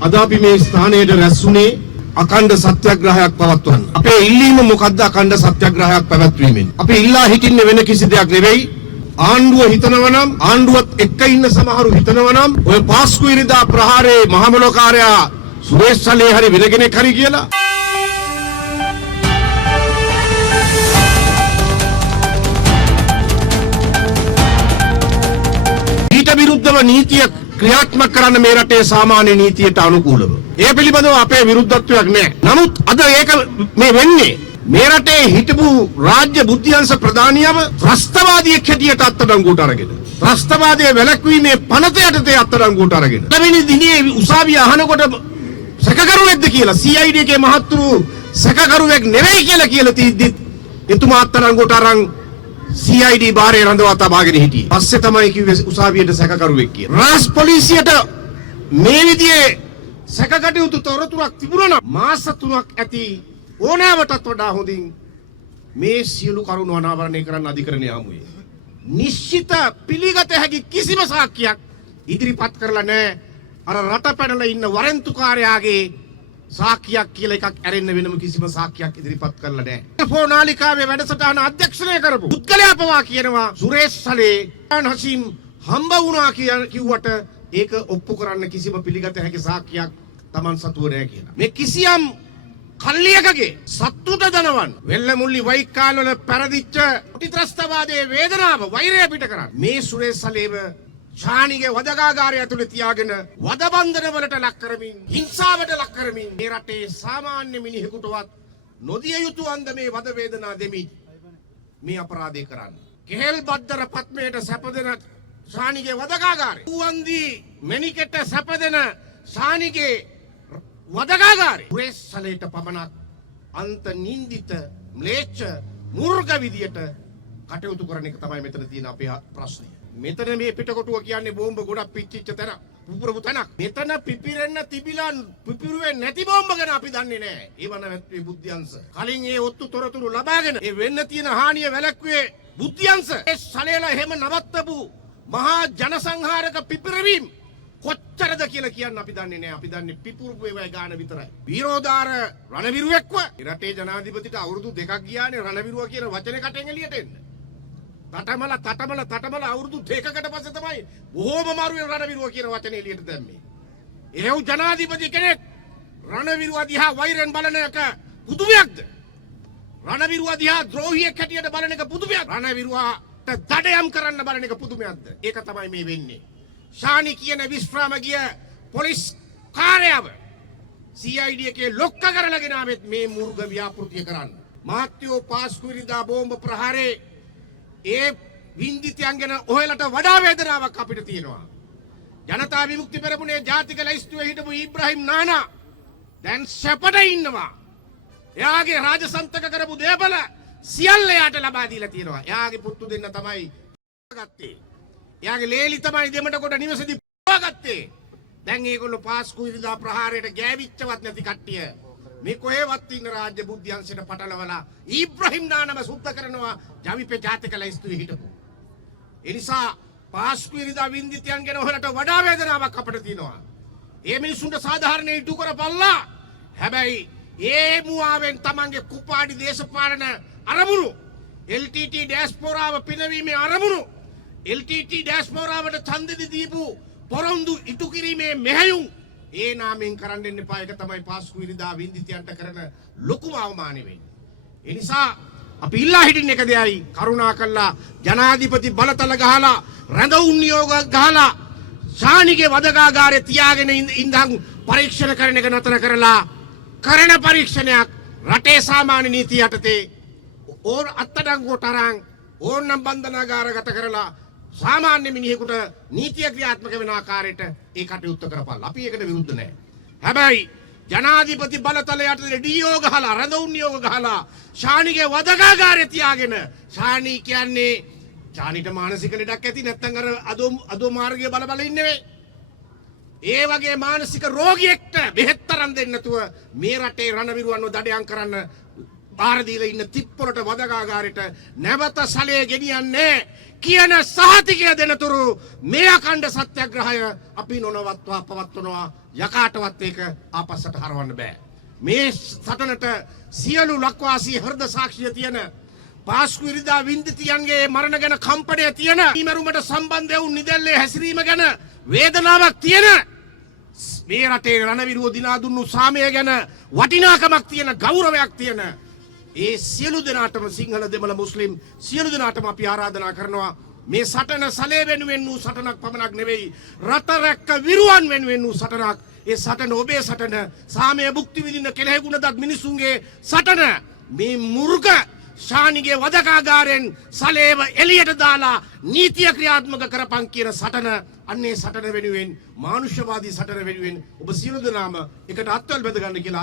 අද අපි මේ ස්ථානයේ රැස්ුනේ අඛණ්ඩ සත්‍යග්‍රහයක් පවත්වන්න. අපේ ඉල්ලීම මොකද්ද අඛණ්ඩ සත්‍යග්‍රහයක් පැවැත්වීමෙන්? අපි ඉල්ලා හිටින්නේ වෙන කිසි දෙයක් නෙවෙයි. ආණ්ඩුව හිතනවා නම් ආණ්ඩුවත් එක්ක ඉන්න සමහරු හිතනවා නම් ඔය පාස්කු ඉරිදා ප්‍රහාරයේ මහමලෝකාරයා සුරේෂ් සලේ හරි වෙන කෙනෙක් හරි කියලා ඊට විරුද්ධව නීතිය ක්‍රියාත්මක කරන්න මේ රටේ සාමාන්‍ය නීතියට අනුකූලව. ඒ පිළිබඳව අපේ විරුද්ධත්වයක් නැහැ. නමුත් අද ඒක මේ වෙන්නේ මේ රටේ හිටපු රාජ්‍ය බුද්ධ්‍යංශ ප්‍රධානියව ත්‍රස්තවාදියෙක් හැටියට අත්අඩංගුවට අරගෙන ත්‍රස්තවාදයේ වැළැක්වීමේ පනත යටතේ අත්අඩංගුවට අරගෙන දෙවෙනි දිනේ උසාවිය අහනකොට සැකකරුවෙක්ද කියලා CID එකේ මහත්තුරු සැකකරුවෙක් නෙවෙයි කියලා තීද්දිත් එතුමා අත්අඩංගුවට අරන් CID බාරේ රඳවා තබාගෙන හිටියේ. පස්සේ තමයි කිව්වේ උසාවියට සැකකරුවෙක් කියලා. රාජ් පොලිසියට මේ විදිහේ සැකකටයුතු තොරතුරක් තිබුණා නම් මාස 3ක් ඇති ඕනෑවටත් වඩා හොඳින් මේ සියලු කරුණු අනාවරණය කරන්න අධිකරණය හමුවේ. නිශ්චිත පිළිගත හැකි කිසිම සාක්ෂියක් ඉදිරිපත් කරලා නැහැ. අර රට පැනලා ඉන්න වරෙන්තුකාරයාගේ සාක්ෂියක් කියලා එකක් ඇරෙන්න වෙනම කිසිම සාක්ෂියක් ඉදිරිපත් කරලා නැහැ. ටෙලිෆෝන් නාලිකාවේ වැඩසටහන අධ්‍යක්ෂණය කරපු පුද්ගලයා පවා කියනවා සුරේෂ් සලේ හෂිම් හම්බ වුණා කිව්වට ඒක ඔප්පු කරන්න කිසිම පිළිගත හැකි සාක්ෂියක් Taman සතුව නැහැ කියලා. මේ කිසියම් කල්ලියකගේ සත්තුට දනවන් වෙල්ලමුල්ලි වයිකාල් වල පෙරදිච්ච ප්‍රතිත්‍රස්තවාදයේ වේදනාව වෛරය පිට කරා. මේ සුරේෂ් සලේව ශානිගේ වදකාගාරය ඇතුළේ තියාගෙන වදබන්ධන වලට ලක් කරමින් හිංසාවට ලක් කරමින් මේ රටේ සාමාන්‍ය මිනිහෙකුටවත් නොදිය යුතු අන්දමේ වද වේදනා දෙමින් මේ අපරාධය කරන්නේ. කෙහෙල් බද්දර පත්මයට සැපදෙන ශානිගේ වදකාගාරය ඌවන්දී මෙනිකෙට සැපදෙන ශානිගේ වදකාගාරය සුරේෂ් සලේට පමණක් අන්ත නින්දිත ම්ලේච්ඡ මූර්ඛ විදියට කටයුතු කරන එක තමයි මෙතන තියෙන අපේ ප්‍රශ්නය. මෙතන මේ පිටකොටුව කියන්නේ බෝම්බ ගොඩක් පිච්චිච්ච තැන පුපුරපු තැනක්. මෙතන පිපිරෙන්න තිබිලා පිපිරුවේ නැති බෝම්බ ගැන අපි දන්නේ නැහැ. ඒව නැවැත්වුවේ බුද්ධ්‍යංශ. කලින් ඒ ඔත්තු තොරතුරු ලබාගෙන ඒ වෙන්න තියෙන හානිය වැළැක්වුවේ බුද්ධ්‍යංශ. ඒ සලේලා එහෙම නවත්තපු මහා ජනසංහාරක පිපිරවීම කොච්චරද කියලා කියන්න අපි දන්නේ නැහැ. අපි දන්නේ පිපුරුපු ඒවා ගාන විතරයි. විරෝධාර රණවිරුවෙක්ව රටේ ජනාධිපතිට අවුරුදු 2ක් ගියානේ රණවිරුව කියන වචනේ කටෙන් එළියට එන්න. තටමල අවුරුදු 2කට පස්සේ තමයි බොහෝම මාරුවේ රණවිරුව කියන වචනේ එළියට දැම්මේ. එහෙව් ජනාධිපති කෙනෙක් රණවිරුව දිහා වෛරෙන් බලන එක පුදුමයක්ද? රණවිරුව දිහා ද්‍රෝහියෙක් හැටියට බලන එක පුදුමයක්ද? රණවිරුවට දඩයම් කරන්න බලන එක පුදුමයක්ද? ඒක තමයි මේ වෙන්නේ. ශානි කියන විශ්‍රාම ගිය පොලිස් කාර්යව CID එකේ ලොක්ක කරලාගෙන ආවෙත් මේ මුර්ග ව්‍යාපෘතිය කරන්න. මහත්යෝ පාස්කු ඉරිදා බෝම්බ ප්‍රහාරේ ඒ වින්දිතයන් ගැන ඔහෙලට වඩා වේදනාවක් අපිට තියෙනවා. ජනතා විමුක්ති පෙරමුණේ ජාතික ලැයිස්තුවේ හිටපු ඉබ්‍රහීම් නානා දැන් සැපට ඉන්නවා. එයාගේ රාජසන්තක කරපු දේපල සියල්ල එයාට ලබා දීලා තියෙනවා. එයාගේ පුතු දෙන්න තමයි ගත්තේ. එයාගේ ලේලි තමයි දෙමඩ කොට නිවසේදී පවාගත්තේ. දැන් මේගොල්ලෝ පාස්කු ඉරිදා ප්‍රහාරයට ගෑවිච්චවත් නැති කට්ටිය මේ කොහෙවත් ඉන්න රාජ්‍ය බුද්ධ්‍යංශයට පටලවලා ඉබ්‍රහීම් නානම සුද්ධ කරනවා ජවිපේ ජාතික ලැයිස්තුවේ හිටපු. ඒ නිසා පාස්කු ඉරිදා වින්දිතයන් ගැන ඔයාලට වඩා වේදනාවක් අපිට තියෙනවා. ඒ මිනිසුන්ට සාධාරණ ඉටු කරපල්ලා. හැබැයි ඒ මුවාවෙන් තමන්ගේ කුපාඩි දේශපාලන අරමුණු LTT ඩෑස්පෝරාව පිනවීමේ අරමුණු LTT ඩෑස්පෝරාවට ඡන්දෙදි දීපු පොරොන්දු ඉටු කිරීමේ මෙහෙයුම් ඒ නාමයෙන් කරන්න දෙන්න එපා. ඒක තමයි පාස්කු ඉරිදා වින්දිතයන්ට කරන ලොකුම අවමානය වෙන්නේ. ඒ නිසා අපි ඉල්ලා හිටින්න එක දෙයයි කරුණා කළා ජනාධිපති බලතල ගහලා රැඳවුම් නියෝග ගහලා ශානිගේ වදකාගාරේ තියාගෙන ඉඳන් පරීක්ෂණ කරන එක නතර කරලා කරන පරීක්ෂණයක් රටේ සාමාන්‍ය නීතිය යටතේ ඕන අත්අඩංගුවට අරන් ඕනනම් බන්ධනාගාරගත කරලා සාමාන්‍ය මිනිහෙකුට නීතිය ක්‍රියාත්මක වෙන ආකාරයට ඒ කටයුත්ත කරපළ. අපි ඒකට විරුද්ධ නැහැ. හැබැයි ජනාධිපති බලතල යටතේ ඩීఓ ගහලා රැඳවුම් නියෝග ගහලා ශානිගේ වදකාගාරේ තියාගෙන ශානි කියන්නේ ශානිට මානසික ලෙඩක් ඇති නැත්නම් අර අදෝ මාර්ගයේ බල ඉන්නේ. ඒ වගේ මානසික රෝගියෙක්ට බෙහෙත් තරම් දෙන්න නැතුව මේ රටේ රණවිරුවන්ව දඩයම් කරන්න බාර දීලා ඉන්න තිප්පොළට වදකාගාරයට නැවත සලේ ගෙනියන්නේ කියන සහතිකය දෙනතුරු මේ අඛණ්ඩ සත්‍යග්‍රහය අපි නොනවත්වා පවත්වනවා. යකාටවත් ඒක ආපස්සට හරවන්න බෑ. මේ සටනට සියලු ලක්වාසී හෘද සාක්ෂිය තියෙන පාස්කු ඉරිදා වින්දිතියන්ගේ මරණ ගැන කම්පණය තියෙන ඊමරුමට සම්බන්ධ වූ නිදැල්ලේ හැසිරීම ගැන වේදනාවක් තියෙන මේ රටේ රණවිරුව දිනා දුන්නු සාමය ගැන වටිනාකමක් තියෙන ගෞරවයක් තියෙන ඒ සියලු දෙනාටම සිංහල දෙමළ මුස්ලිම් සියලු දෙනාටම අපි ආරාධනා කරනවා මේ සටන සලේ වෙනුවෙන් වූ සටනක් පමණක් නෙවෙයි රට රැක්ක විරුවන් වෙනුවෙන් වූ සටනක්. ඒ සටන ඔබේ සටන සාමය භුක්ති විඳින කෙලෙහිගුණදත් මිනිසුන්ගේ සටන මේ මුර්ග ශානිගේ වදකාගාරයෙන් සලේව එළියට දාලා නීතිය ක්‍රියාත්මක කරපන් කියන සටන අන්නේ සටන වෙනුවෙන් මානුෂ්‍යවාදී සටන වෙනුවෙන් ඔබ සියලු දෙනාම එකට අත්වල් බැඳ ගන්න කියලා